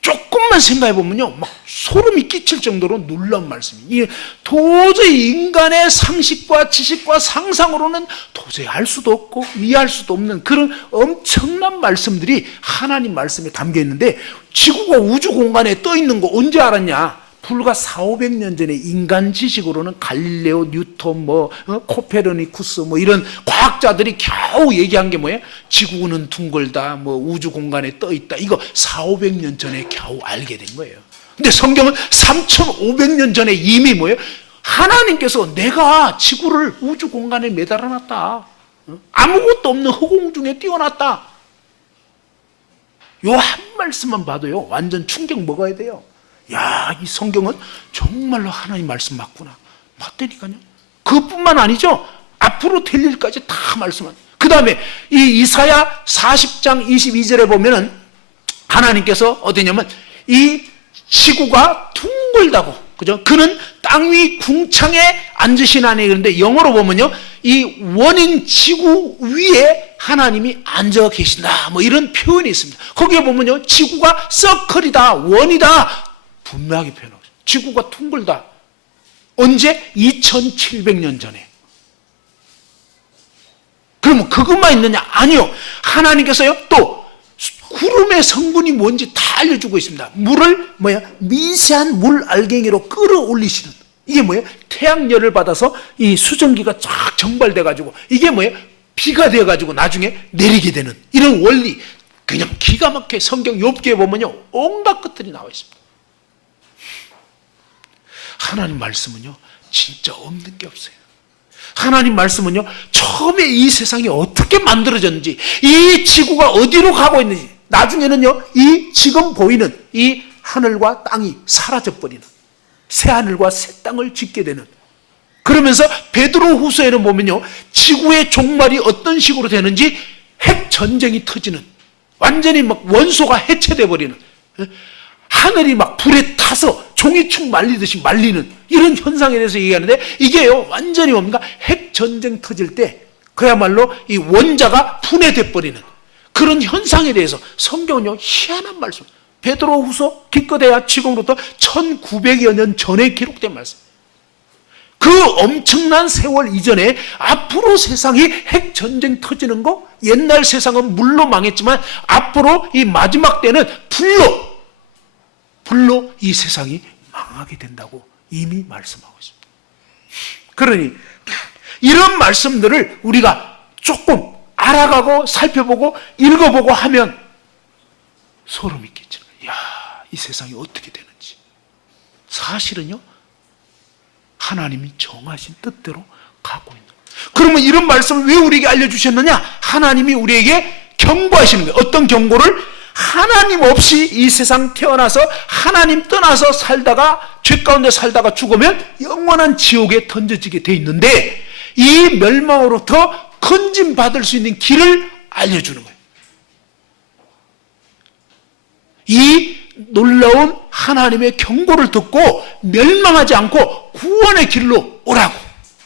조금만 생각해 보면요, 막 소름이 끼칠 정도로 놀라운 말씀이에요. 도저히 인간의 상식과 지식과 상상으로는 도저히 알 수도 없고 이해할 수도 없는 그런 엄청난 말씀들이 하나님 말씀에 담겨 있는데, 지구가 우주 공간에 떠 있는 거 언제 알았냐? 불과 400~500년 전에 인간 지식으로는 갈릴레오, 뉴턴, 코페르니쿠스 이런 과학자들이 겨우 얘기한 게 뭐예요? 지구는 둥글다, 우주 공간에 떠 있다. 이거 400~500년 전에 겨우 알게 된 거예요. 근데 성경은 3,500년 전에 이미 뭐예요? 하나님께서 내가 지구를 우주 공간에 매달아 놨다. 아무것도 없는 허공 중에 띄워놨다. 요 한 말씀만 봐도요, 완전 충격 먹어야 돼요. 야, 이 성경은 정말로 하나님 말씀 맞구나. 맞다니까요. 그뿐만 아니죠. 앞으로 될 일까지 다 말씀한. 그 다음에 이 이사야 40장 22절에 보면은 하나님께서 어디냐면 이 지구가 둥글다고, 그죠? 그는 땅 위 궁창에 앉으시나니. 그런데 영어로 보면요, 이 원인 지구 위에 하나님이 앉아 계신다, 이런 표현이 있습니다. 거기에 보면요, 지구가 서클이다, 원이다, 분명하게 표현하고 있어요. 지구가 둥글다. 언제? 2700년 전에. 그러면 그것만 있느냐? 아니요. 하나님께서요, 또 구름의 성분이 뭔지 다 알려주고 있습니다. 물을 미세한 물 알갱이로 끌어올리시는, 이게 태양열을 받아서 이 수증기가 쫙 정발돼 가지고 이게 비가 되어 가지고 나중에 내리게 되는 이런 원리, 그냥 기가 막히게 성경 욥기에 보면요 온갖 것들이 나와 있습니다. 하나님 말씀은요 진짜 없는 게 없어요. 하나님 말씀은요 처음에 이 세상이 어떻게 만들어졌는지, 이 지구가 어디로 가고 있는지, 나중에는요 이 지금 보이는 이 하늘과 땅이 사라져버리는, 새 하늘과 새 땅을 짓게 되는, 그러면서 베드로 후서에는 보면요 지구의 종말이 어떤 식으로 되는지, 핵 전쟁이 터지는, 완전히 막 원소가 해체돼 버리는, 하늘이 막 불에 타서 종이축 말리듯이 말리는 이런 현상에 대해서 얘기하는데, 이게요 완전히 뭡니까? 핵 전쟁 터질 때 그야말로 이 원자가 분해돼 버리는 그런 현상에 대해서 성경은요 희한한 말씀, 베드로 후서 기껏해야 지금부터 1900여 년 전에 기록된 말씀. 그 엄청난 세월 이전에 앞으로 세상이 핵 전쟁 터지는 거, 옛날 세상은 물로 망했지만 앞으로 이 마지막 때는 불로 이 세상이 망하게 된다고 이미 말씀하고 있습니다. 그러니 이런 말씀들을 우리가 조금 알아가고 살펴보고 읽어보고 하면 소름이 끼치는 거예요. 이 세상이 어떻게 되는지. 사실은요 하나님이 정하신 뜻대로 가고 있는 거예요. 그러면 이런 말씀을 왜 우리에게 알려주셨느냐? 하나님이 우리에게 경고하시는 거예요. 어떤 경고를? 하나님 없이 이 세상 태어나서 하나님 떠나서 살다가 죄 가운데 살다가 죽으면 영원한 지옥에 던져지게 돼 있는데, 이 멸망으로부터 건짐받을 수 있는 길을 알려주는 거예요. 이 놀라운 하나님의 경고를 듣고 멸망하지 않고 구원의 길로 오라고.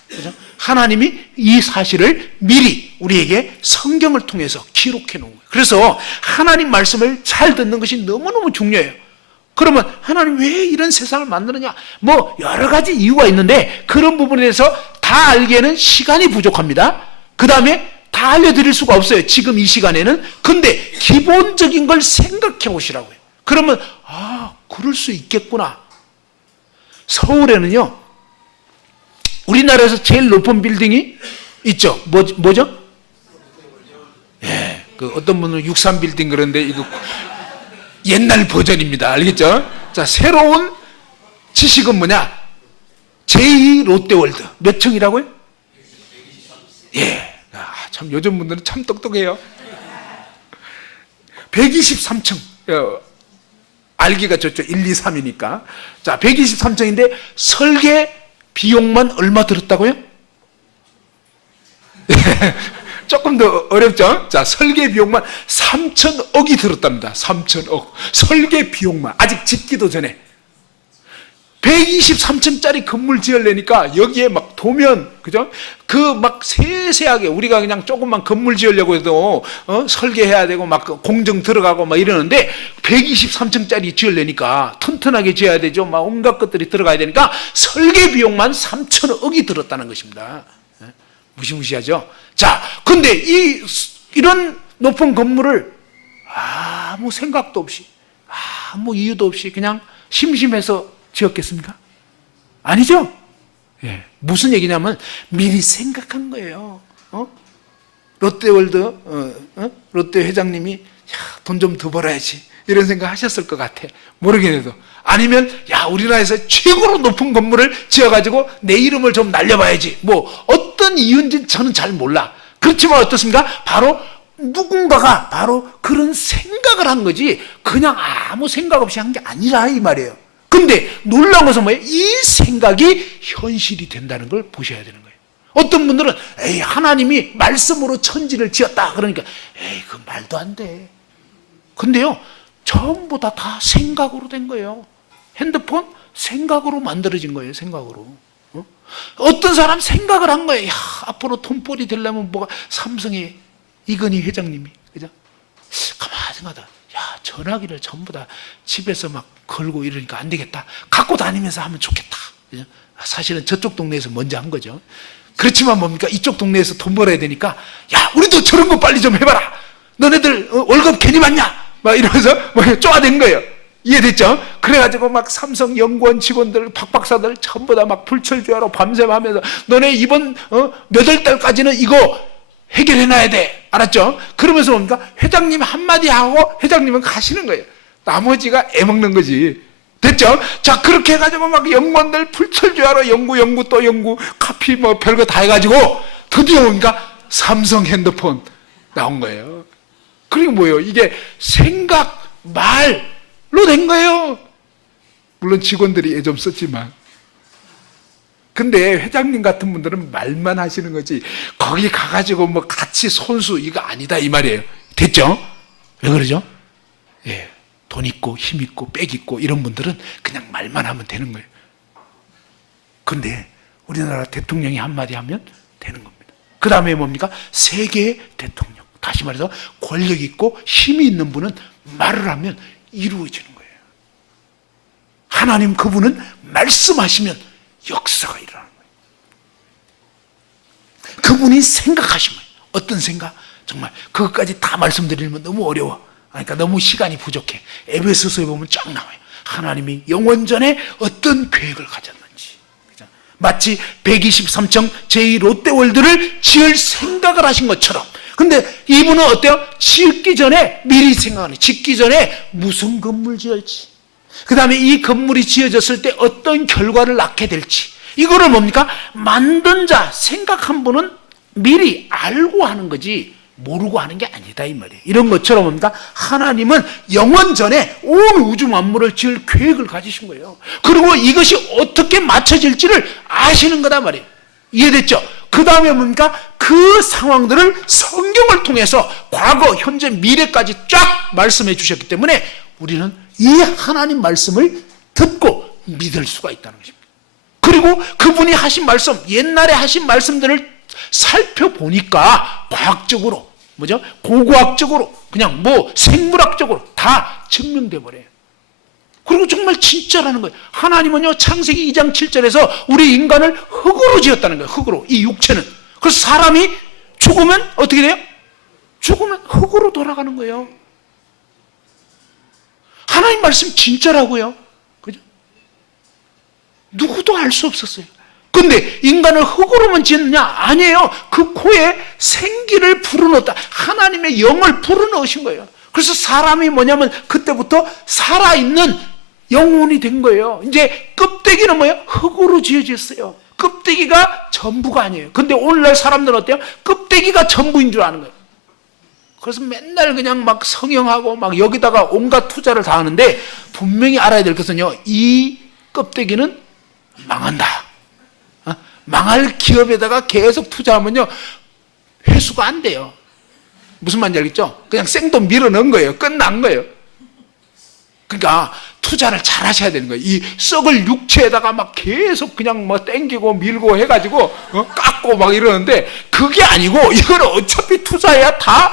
그렇죠? 하나님이 이 사실을 미리 우리에게 성경을 통해서 기록해 놓은 거예요. 그래서 하나님 말씀을 잘 듣는 것이 너무너무 중요해요. 그러면 하나님 왜 이런 세상을 만드느냐? 여러 가지 이유가 있는데 그런 부분에 대해서 다 알기에는 시간이 부족합니다. 그 다음에 다 알려드릴 수가 없어요, 지금 이 시간에는. 근데 기본적인 걸 생각해 보시라고요. 그러면 그럴 수 있겠구나. 서울에는요 우리나라에서 제일 높은 빌딩이 있죠. 뭐죠? 예, 그 어떤 분은 63빌딩 그런데 이거 옛날 버전입니다. 알겠죠? 자, 새로운 지식은 뭐냐? 제2 롯데월드. 몇 층이라고요? 예. 참 요즘 분들은 참 똑똑해요. 123층. 알기가 좋죠. 1, 2, 3이니까. 자, 123층인데 설계 비용만 얼마 들었다고요? 조금 더 어렵죠? 자, 설계 비용만 3천억이 들었답니다. 3천억. 설계 비용만. 아직 짓기도 전에. 123층짜리 건물 지으려니까 여기에 막 도면, 그죠? 그 막 세세하게 우리가 그냥 조금만 건물 지으려고 해도 설계해야 되고 막 공정 들어가고 막 이러는데 123층짜리 지으려니까 튼튼하게 지어야 되죠. 막 온갖 것들이 들어가야 되니까 설계 비용만 3천억이 들었다는 것입니다. 무시무시하죠? 자, 근데 이런 높은 건물을 아무 생각도 없이, 아무 이유도 없이 그냥 심심해서 지었겠습니까? 아니죠? 예. 무슨 얘기냐면 미리 생각한 거예요. 롯데월드 롯데 회장님이 돈 좀 더 벌어야지 이런 생각 하셨을 것 같아. 모르겠네도. 아니면 우리나라에서 최고로 높은 건물을 지어가지고 내 이름을 좀 날려봐야지. 어떤 이유인지 저는 잘 몰라. 그렇지만 어떻습니까? 바로 누군가가 바로 그런 생각을 한 거지 그냥 아무 생각 없이 한 게 아니라 이 말이에요. 근데 놀라운 것은 뭐예요? 이 생각이 현실이 된다는 걸 보셔야 되는 거예요. 어떤 분들은 하나님이 말씀으로 천지를 지었다 그러니까 그 말도 안 돼. 근데요 전부 다 생각으로 된 거예요. 핸드폰 생각으로 만들어진 거예요. 생각으로. 어떤 사람 생각을 한 거예요. 앞으로 돈벌이 되려면 삼성의 이건희 회장님이, 그죠? 가만히 생각하다. 전화기를 전부 다 집에서 막 걸고 이러니까 안 되겠다. 갖고 다니면서 하면 좋겠다. 그죠? 사실은 저쪽 동네에서 먼저 한 거죠. 그렇지만 뭡니까? 이쪽 동네에서 돈 벌어야 되니까 우리도 저런 거 빨리 좀 해봐라. 너네들 월급 괜히 받냐? 막 이러면서 뭐 쪼아댄 거예요. 이해됐죠? 그래가지고 막 삼성 연구원 직원들, 박박사들 전부 다 막 불철주야로 밤샘 하면서 너네 이번 몇 월 달까지는 이거 해결해놔야 돼. 알았죠? 그러면서 뭡니까? 회장님 한마디 하고 회장님은 가시는 거예요. 나머지가 애먹는 거지. 됐죠? 자, 그렇게 해가지고 막 연구원들 불철주야로 연구 또 연구, 카피 뭐 별거 다 해가지고 드디어 뭡니까? 삼성 핸드폰 나온 거예요. 그리고 뭐예요? 이게 생각, 말로 된 거예요. 물론 직원들이 애 좀 썼지만. 근데 회장님 같은 분들은 말만 하시는 거지 거기 가가지고 뭐 같이 손수 이거 아니다 이 말이에요. 됐죠? 왜 그러죠? 예, 돈 있고 힘 있고 빽 있고 이런 분들은 그냥 말만 하면 되는 거예요. 근데 우리나라 대통령이 한마디 하면 되는 겁니다. 그 다음에 뭡니까? 세계의 대통령. 다시 말해서 권력 있고 힘이 있는 분은 말을 하면 이루어지는 거예요. 하나님 그분은 말씀하시면 역사가 일어나는 거예요. 그분이 생각하신 거예요. 어떤 생각? 정말 그것까지 다 말씀드리면 너무 어려워. 그러니까 너무 시간이 부족해. 에베소서에 보면 쫙 나와요. 하나님이 영원전에 어떤 계획을 가졌는지. 마치 123층 제2롯데월드를 지을 생각을 하신 것처럼. 근데 이분은 어때요? 짓기 전에 미리 생각하는, 짓기 전에 무슨 건물 지을지, 그 다음에 이 건물이 지어졌을 때 어떤 결과를 낳게 될지, 이거를 뭡니까? 만든 자, 생각한 분은 미리 알고 하는 거지 모르고 하는 게 아니다 이 말이에요. 이런 것처럼 뭡니까? 하나님은 영원 전에 온 우주 만물을 지을 계획을 가지신 거예요. 그리고 이것이 어떻게 맞춰질지를 아시는 거다 말이에요. 이해됐죠? 그 다음에 뭡니까? 그 상황들을 성경을 통해서 과거, 현재, 미래까지 쫙 말씀해 주셨기 때문에 우리는 이 하나님 말씀을 듣고 믿을 수가 있다는 것입니다. 그리고 그분이 하신 말씀, 옛날에 하신 말씀들을 살펴보니까 과학적으로, 뭐죠? 고고학적으로, 그냥 뭐 생물학적으로 다 증명돼 버려요. 그리고 정말 진짜라는 거예요. 하나님은요, 창세기 2장 7절에서 우리 인간을 흙으로 지었다는 거예요. 흙으로, 이 육체는. 그래서 사람이 죽으면 어떻게 돼요? 죽으면 흙으로 돌아가는 거예요. 하나님 말씀 진짜라고요. 그죠? 누구도 알 수 없었어요. 근데 인간을 흙으로만 지었느냐? 아니에요. 그 코에 생기를 불어넣었다. 하나님의 영을 불어넣으신 거예요. 그래서 사람이 뭐냐면 그때부터 살아있는 영혼이 된 거예요. 이제 껍데기는 뭐예요? 흙으로 지어졌어요. 껍데기가 전부가 아니에요. 근데 오늘날 사람들은 어때요? 껍데기가 전부인 줄 아는 거예요. 그래서 맨날 그냥 막 성형하고 막 여기다가 온갖 투자를 다 하는데 분명히 알아야 될 것은요, 이 껍데기는 망한다. 망할 기업에다가 계속 투자하면요, 회수가 안 돼요. 무슨 말인지 알겠죠? 그냥 생돈 밀어 넣은 거예요. 끝난 거예요. 그러니까 투자를 잘 하셔야 되는 거예요. 이 썩을 육체에다가 막 계속 그냥 뭐 땡기고 밀고 해가지고 깎고 막 이러는데 그게 아니고, 이걸 어차피 투자해야 다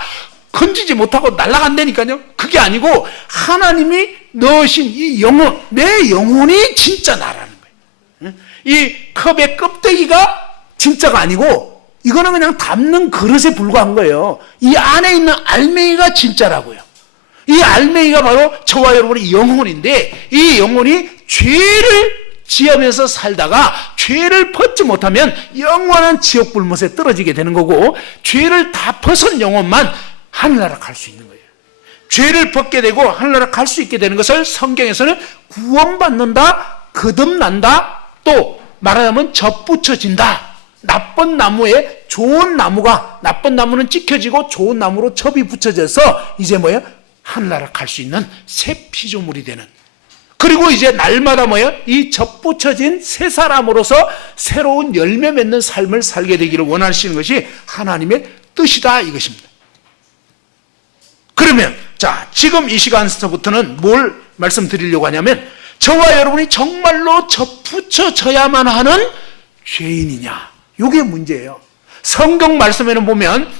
건지지 못하고 날아간다니까요. 그게 아니고 하나님이 넣으신 이 영혼, 내 영혼이 진짜 나라는 거예요. 이 컵의 껍데기가 진짜가 아니고 이거는 그냥 담는 그릇에 불과한 거예요. 이 안에 있는 알맹이가 진짜라고요. 이 알맹이가 바로 저와 여러분의 영혼인데, 이 영혼이 죄를 지으면서 살다가 죄를 벗지 못하면 영원한 지옥 불못에 떨어지게 되는 거고, 죄를 다 벗은 영혼만 하늘나라 갈 수 있는 거예요. 죄를 벗게 되고 하늘나라 갈 수 있게 되는 것을 성경에서는 구원받는다, 거듭난다, 또 말하자면 접붙여진다. 나쁜 나무에 좋은 나무가, 나쁜 나무는 찍혀지고 좋은 나무로 접이 붙여져서 이제 뭐예요? 하늘나라 갈 수 있는 새 피조물이 되는. 그리고 이제 날마다 뭐예요? 이 접붙여진 새 사람으로서 새로운 열매 맺는 삶을 살게 되기를 원하시는 것이 하나님의 뜻이다 이것입니다. 그러면 자, 지금 이 시간서부터는 뭘 말씀드리려고 하냐면, 저와 여러분이 정말로 접붙여져야만 하는 죄인이냐, 이게 문제예요. 성경 말씀에는 보면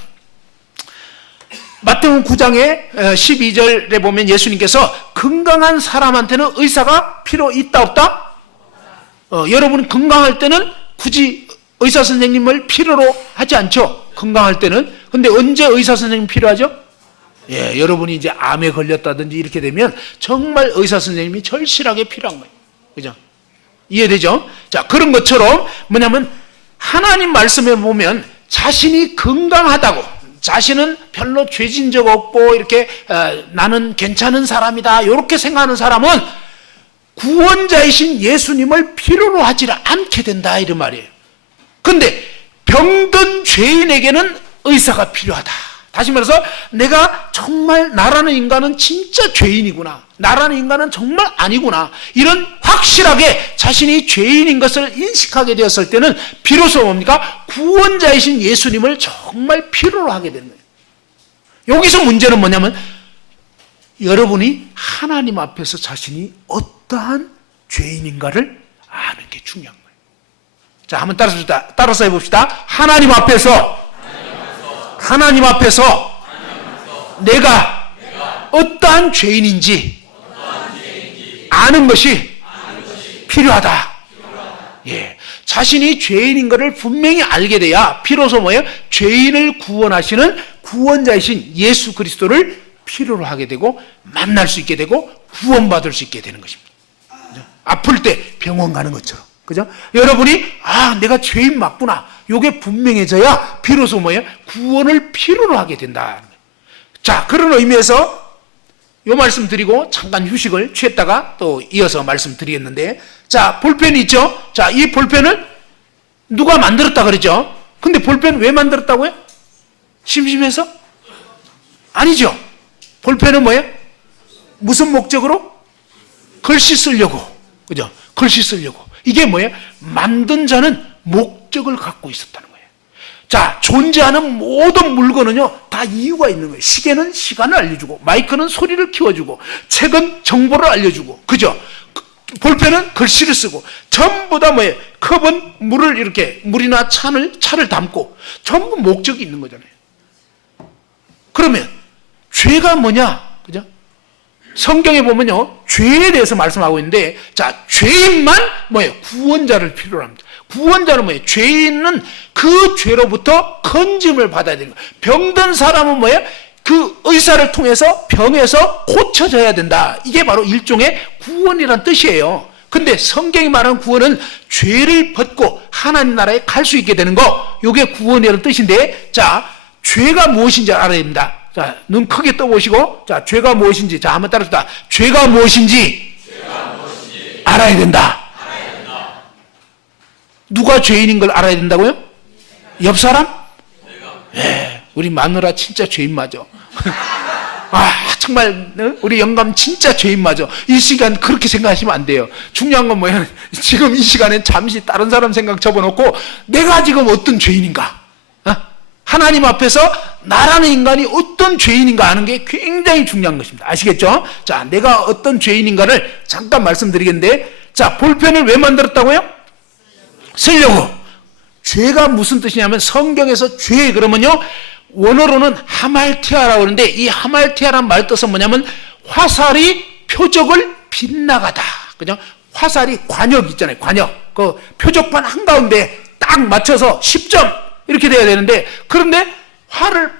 마태복음 9장에 12절에 보면 예수님께서 건강한 사람한테는 의사가 필요 있다 없다? 여러분 건강할 때는 굳이 의사 선생님을 필요로 하지 않죠. 건강할 때는. 근데 언제 의사 선생님 필요하죠? 예, 여러분이 이제 암에 걸렸다든지 이렇게 되면 정말 의사 선생님이 절실하게 필요한 거예요. 그죠? 이해되죠? 자, 그런 것처럼 뭐냐면 하나님 말씀에 보면 자신이 건강하다고, 자신은 별로 죄진 적 없고 이렇게 나는 괜찮은 사람이다 이렇게 생각하는 사람은 구원자이신 예수님을 필요로 하지 않게 된다 이런 말이에요. 근데 병든 죄인에게는 의사가 필요하다. 다시 말해서 내가 정말 나라는 인간은 진짜 죄인이구나, 나라는 인간은 정말 아니구나, 이런 확실하게 자신이 죄인인 것을 인식하게 되었을 때는 비로소 뭡니까? 구원자이신 예수님을 정말 필요로 하게 되는 거예요. 여기서 문제는 뭐냐면 여러분이 하나님 앞에서 자신이 어떠한 죄인인가를 아는 게 중요한 거예요. 자, 한번 따라서 해봅시다. 하나님 앞에서 내가 어떠한 죄인인지 아는 것이 필요하다. 예, 자신이 죄인인 것을 분명히 알게 돼야 비로소 뭐예요? 죄인을 구원하시는 구원자이신 예수 그리스도를 필요로 하게 되고 만날 수 있게 되고 구원받을 수 있게 되는 것입니다. 그죠? 아플 때 병원 가는 것처럼. 그죠? 여러분이 내가 죄인 맞구나, 요게 분명해져야 비로소 뭐예요? 구원을 필요로 하게 된다. 자, 그런 의미에서 요 말씀 드리고 잠깐 휴식을 취했다가 또 이어서 말씀 드리겠는데, 자, 볼펜이 있죠? 자, 이 볼펜을 누가 만들었다 그러죠? 근데 볼펜 왜 만들었다고요? 심심해서? 아니죠. 볼펜은 뭐예요? 무슨 목적으로? 글씨 쓰려고. 그죠? 글씨 쓰려고. 이게 뭐예요? 만든 자는 목적을 갖고 있었다는 거예요. 자, 존재하는 모든 물건은요, 다 이유가 있는 거예요. 시계는 시간을 알려주고, 마이크는 소리를 키워주고, 책은 정보를 알려주고, 그죠? 볼펜은 글씨를 쓰고, 전부 다 뭐예요? 컵은 물이나 차를 담고, 전부 목적이 있는 거잖아요. 그러면, 죄가 뭐냐? 그죠? 성경에 보면요, 죄에 대해서 말씀하고 있는데, 자, 죄인만 뭐예요? 구원자를 필요로 합니다. 구원자는 뭐예요? 죄인은 그 죄로부터 건짐을 받아야 되는 거예요. 병든 사람은 뭐예요? 그 의사를 통해서 병에서 고쳐져야 된다. 이게 바로 일종의 구원이란 뜻이에요. 근데 성경이 말하는 구원은 죄를 벗고 하나님 나라에 갈 수 있게 되는 거, 이게 구원이라는 뜻인데, 자, 죄가 무엇인지 알아야 됩니다. 자, 눈 크게 떠보시고, 자, 죄가 무엇인지, 자, 한번 따라합시다. 죄가 무엇인지 알아야 된다. 누가 죄인인 걸 알아야 된다고요? 옆 사람? 예, 우리 마누라 진짜 죄인 맞아. 정말 우리 영감 진짜 죄인 맞아. 이 시간 그렇게 생각하시면 안 돼요. 중요한 건 뭐예요? 지금 이 시간엔 잠시 다른 사람 생각 접어놓고 내가 지금 어떤 죄인인가, 하나님 앞에서 나라는 인간이 어떤 죄인인가 아는 게 굉장히 중요한 것입니다. 아시겠죠? 자, 내가 어떤 죄인인가를 잠깐 말씀드리겠는데, 자, 볼펜을 왜 만들었다고요? 쓰려고. 죄가 무슨 뜻이냐면, 성경에서 죄 그러면요, 원어로는 하말티아라고 하는데, 이 하말티아란 말 뜻은 뭐냐면 화살이 표적을 빗나가다. 그죠? 화살이 관역 있잖아요. 관역. 그 표적판 한가운데 딱 맞춰서 10점 이렇게 돼야 되는데, 그런데 활을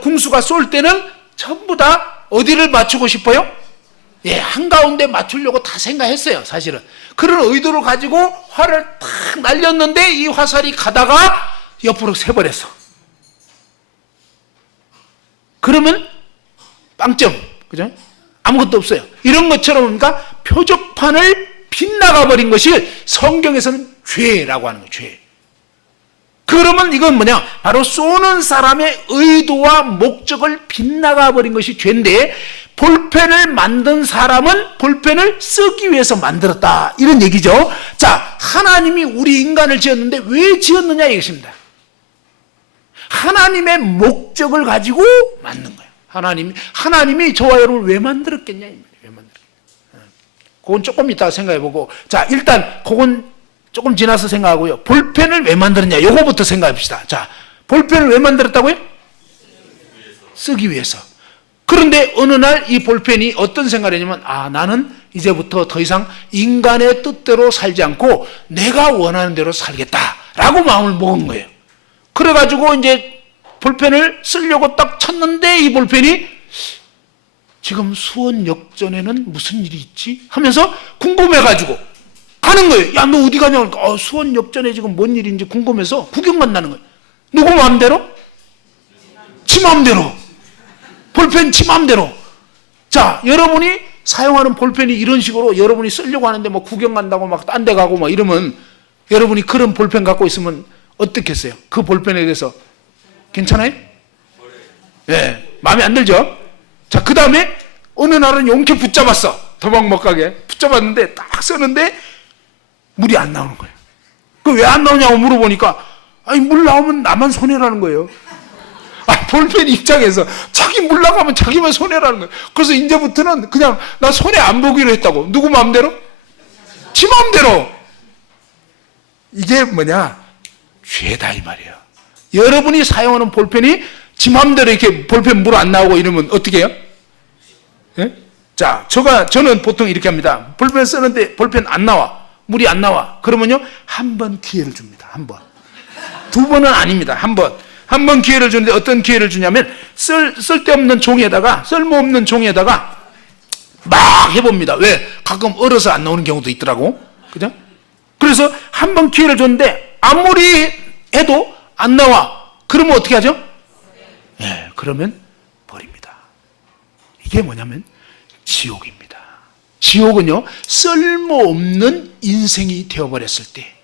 궁수가 쏠 때는 전부 다 어디를 맞추고 싶어요? 예, 한가운데 맞추려고 다 생각했어요, 사실은. 그런 의도를 가지고 활을 탁 날렸는데 이 화살이 가다가 옆으로 새버렸어. 그러면 빵점, 그죠? 아무것도 없어요. 이런 것처럼 그러니까 표적판을 빗나가 버린 것이 성경에서는 죄라고 하는 거예요, 죄. 그러면 이건 뭐냐? 바로 쏘는 사람의 의도와 목적을 빗나가 버린 것이 죄인데, 볼펜을 만든 사람은 볼펜을 쓰기 위해서 만들었다, 이런 얘기죠. 자, 하나님이 우리 인간을 지었는데 왜 지었느냐 이것입니다. 하나님의 목적을 가지고 만든 거예요. 하나님이 저와 여러분을 왜 만들었겠냐, 왜 만들었겠냐. 그건 조금 이따가 생각해보고, 자, 일단 그건 조금 지나서 생각하고요. 볼펜을 왜 만들었냐, 요거부터 생각해 봅시다. 자, 볼펜을 왜 만들었다고요? 쓰기 위해서. 그런데 어느 날 이 볼펜이 어떤 생각을 했냐면, 나는 이제부터 더 이상 인간의 뜻대로 살지 않고 내가 원하는 대로 살겠다라고 마음을 먹은 거예요. 그래가지고 이제 볼펜을 쓰려고 딱 쳤는데 이 볼펜이 지금 수원역전에는 무슨 일이 있지? 하면서 궁금해가지고 가는 거예요. 야, 너 어디 가냐고. 수원역전에 지금 뭔 일인지 궁금해서 구경 간다는 거예요. 누구 마음대로? 지 마음대로. 볼펜 지 마음대로. 자, 여러분이 사용하는 볼펜이 이런 식으로 여러분이 쓰려고 하는데 뭐 구경 간다고 막 딴 데 가고 막 이러면 여러분이 그런 볼펜 갖고 있으면 어떻겠어요? 그 볼펜에 대해서 괜찮아요? 네, 마음에 안 들죠? 자, 그 다음에 어느 날은 용케 붙잡았어. 도망 못 가게. 붙잡았는데 딱 쓰는데 물이 안 나오는 거예요. 그 왜 안 나오냐고 물어보니까 아니, 물 나오면 나만 손해라는 거예요. 볼펜 입장에서 자기 물 나가면 자기만 손해라는 거예요. 그래서 이제부터는 그냥 나 손해 안 보기로 했다고. 누구 마음대로? 지 마음대로. 이게 뭐냐? 죄다 이 말이에요. 여러분이 사용하는 볼펜이 지 마음대로 이렇게 볼펜 물 안 나오고 이러면 어떻게 해요? 예? 자, 저는 보통 이렇게 합니다. 볼펜 쓰는데 볼펜 안 나와. 물이 안 나와. 그러면요, 한 번 기회를 줍니다. 한 번. 두 번은 아닙니다. 한 번. 한 번 기회를 주는데 어떤 기회를 주냐면 쓸데없는 종이에다가, 쓸모없는 종이에다가 막 해봅니다. 왜? 가끔 얼어서 안 나오는 경우도 있더라고. 그죠? 그래서 한 번 기회를 줬는데 아무리 해도 안 나와. 그러면 어떻게 하죠? 예, 그러면 버립니다. 이게 뭐냐면 지옥입니다. 지옥은요, 쓸모없는 인생이 되어버렸을 때,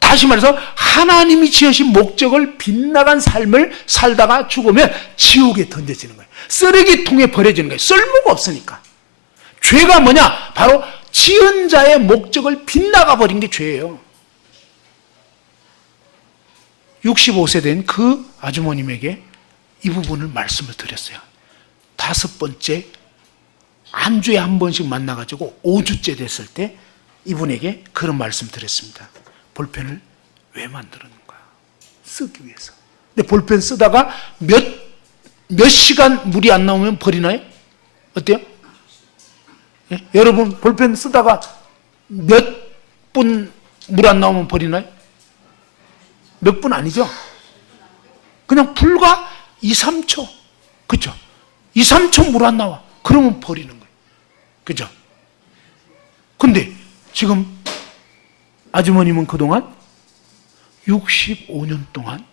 다시 말해서 하나님이 지으신 목적을 빗나간 삶을 살다가 죽으면 지옥에 던져지는 거예요. 쓰레기통에 버려지는 거예요. 쓸모가 없으니까. 죄가 뭐냐? 바로 지은 자의 목적을 빗나가 버린 게 죄예요. 65세 된 그 아주머님에게 이 부분을 말씀을 드렸어요. 5번째 한 주에 한 번씩 만나가지고 5주째 됐을 때 이분에게 그런 말씀 드렸습니다. 볼펜을 왜 만들었는가? 쓰기 위해서. 근데 볼펜 쓰다가 몇 시간 물이 안 나오면 버리나요? 어때요? 예? 여러분 볼펜 쓰다가 몇 분 물 안 나오면 버리나요? 몇 분 아니죠? 그냥 불과 2, 3초. 그죠? 2, 3초 물 안 나와. 그러면 버리는 거예요. 그죠? 근데 지금 아주머님은 그동안 65년 동안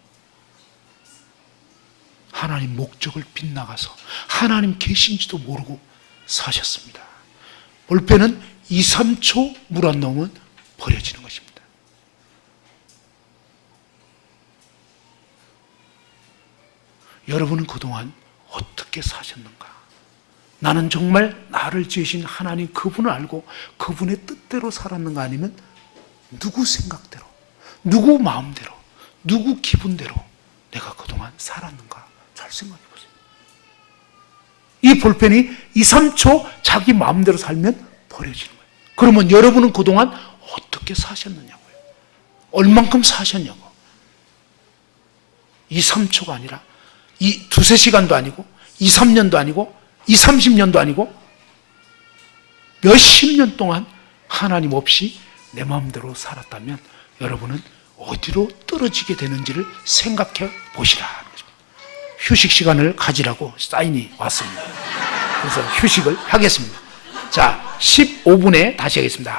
하나님 목적을 빗나가서 하나님 계신지도 모르고 사셨습니다. 볼펜은 2, 3초 물 안 나오면 버려지는 것입니다. 여러분은 그동안 어떻게 사셨는가? 나는 정말 나를 지으신 하나님 그분을 알고 그분의 뜻대로 살았는가? 아니면 누구 생각대로, 누구 마음대로, 누구 기분대로 내가 그동안 살았는가? 잘 생각해 보세요. 이 볼펜이 2, 3초 자기 마음대로 살면 버려지는 거예요. 그러면 여러분은 그동안 어떻게 사셨느냐고요. 얼만큼 사셨냐고. 2, 3초가 아니라 이 2, 3시간도 아니고 2, 3년도 아니고 2, 30년도 아니고 몇십 년 동안 하나님 없이 내 마음대로 살았다면 여러분은 어디로 떨어지게 되는지를 생각해 보시라. 휴식 시간을 가지라고 사인이 왔습니다. 그래서 휴식을 하겠습니다. 자, 15분에 다시 하겠습니다.